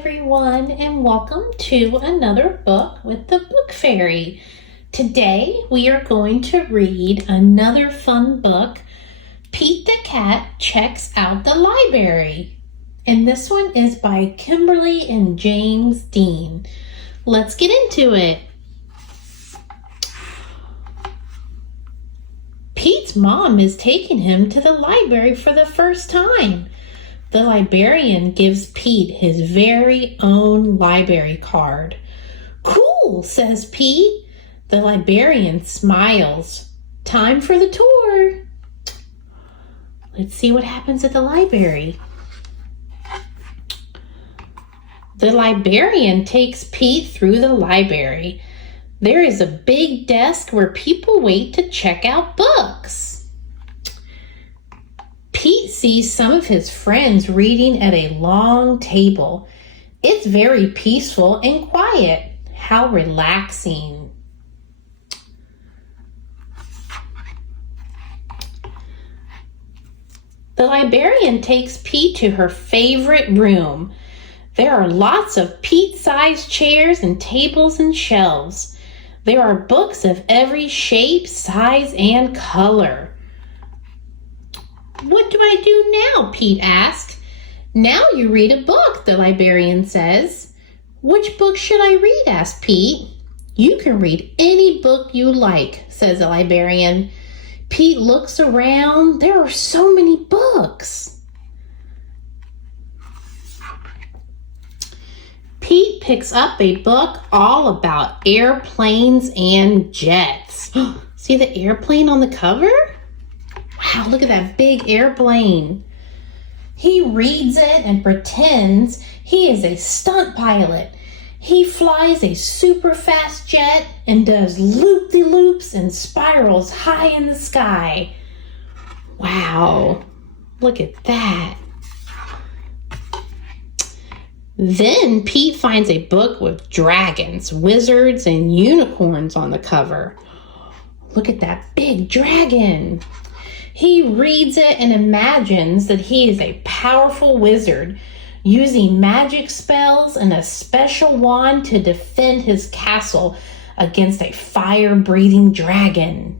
everyone, and welcome to another book with the Book Fairy. Today we are going to read another fun book, Pete the Cat Checks Out the Library. And this one is by Kimberly and James Dean. Let's get into it. Pete's mom is taking him to the library for the first time. The librarian gives Pete his very own library card. "Cool," says Pete. The librarian smiles. "Time for the tour." Let's see what happens at the library. The librarian takes Pete through the library. There is a big desk where people wait to check out books. Pete sees some of his friends reading at a long table. It's very peaceful and quiet. How relaxing. The librarian takes Pete to her favorite room. There are lots of Pete-sized chairs and tables and shelves. There are books of every shape, size, and color. "What do I do now?" Pete asked. "Now you read a book," the librarian says. "Which book should I read?" asked Pete. "You can read any book you like," says the librarian. Pete looks around. There are so many books. Pete picks up a book all about airplanes and jets. See the airplane on the cover? Wow, look at that big airplane. He reads it and pretends he is a stunt pilot. He flies a super fast jet and does loop-de-loops and spirals high in the sky. Wow, look at that. Then Pete finds a book with dragons, wizards, and unicorns on the cover. Look at that big dragon. He reads it and imagines that he is a powerful wizard using magic spells and a special wand to defend his castle against a fire-breathing dragon.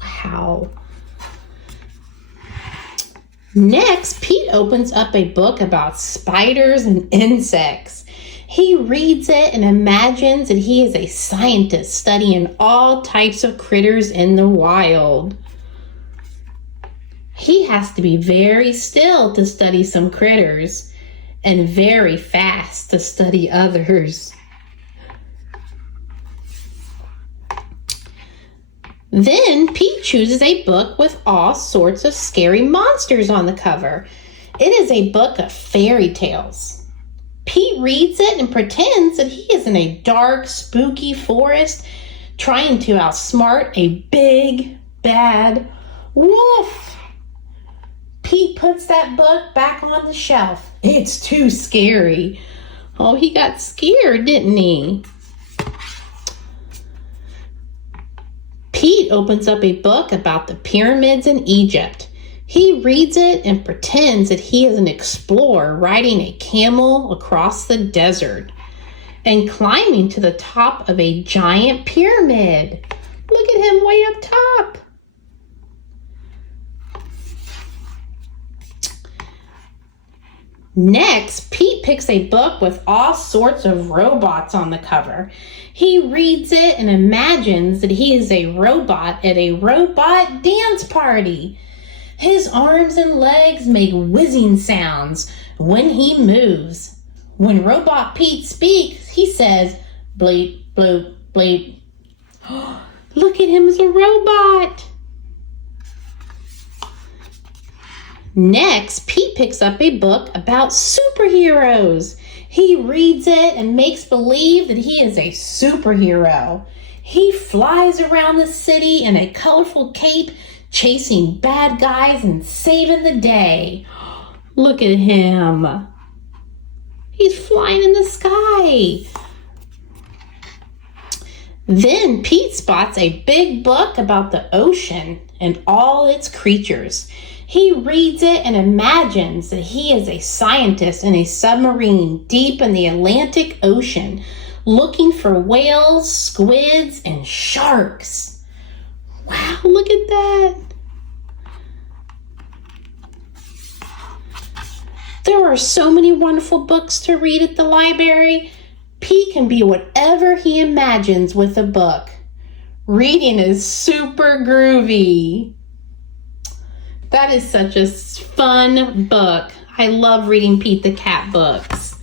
Wow. Next, Pete opens up a book about spiders and insects. He reads it and imagines that he is a scientist studying all types of critters in the wild. He has to be very still to study some critters and very fast to study others. Then Pete chooses a book with all sorts of scary monsters on the cover. It is a book of fairy tales. Pete reads it and pretends that he is in a dark, spooky forest trying to outsmart a big, bad wolf. Pete puts that book back on the shelf. It's too scary. Oh, he got scared, didn't he? Pete opens up a book about the pyramids in Egypt. He reads it and pretends that he is an explorer riding a camel across the desert and climbing to the top of a giant pyramid. Look at him way up top. Next, Pete picks a book with all sorts of robots on the cover. He reads it and imagines that he is a robot at a robot dance party. His arms and legs make whizzing sounds when he moves. When Robot Pete speaks, he says, "Bleep, bloop, bleep." Look at him as a robot. Next, Pete picks up a book about superheroes. He reads it and makes believe that he is a superhero. He flies around the city in a colorful cape, chasing bad guys and saving the day. Look at him. He's flying in the sky. Then Pete spots a big book about the ocean and all its creatures. He reads it and imagines that he is a scientist in a submarine deep in the Atlantic Ocean, looking for whales, squids, and sharks. Wow, look at that. There are so many wonderful books to read at the library. Pete can be whatever he imagines with a book. Reading is super groovy. That is such a fun book. I love reading Pete the Cat books.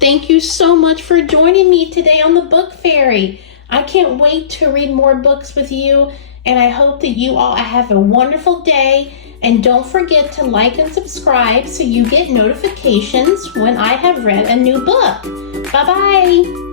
Thank you so much for joining me today on the Book Fairy. I can't wait to read more books with you, and I hope that you all have a wonderful day. And don't forget to like and subscribe so you get notifications when I have read a new book. Bye-bye.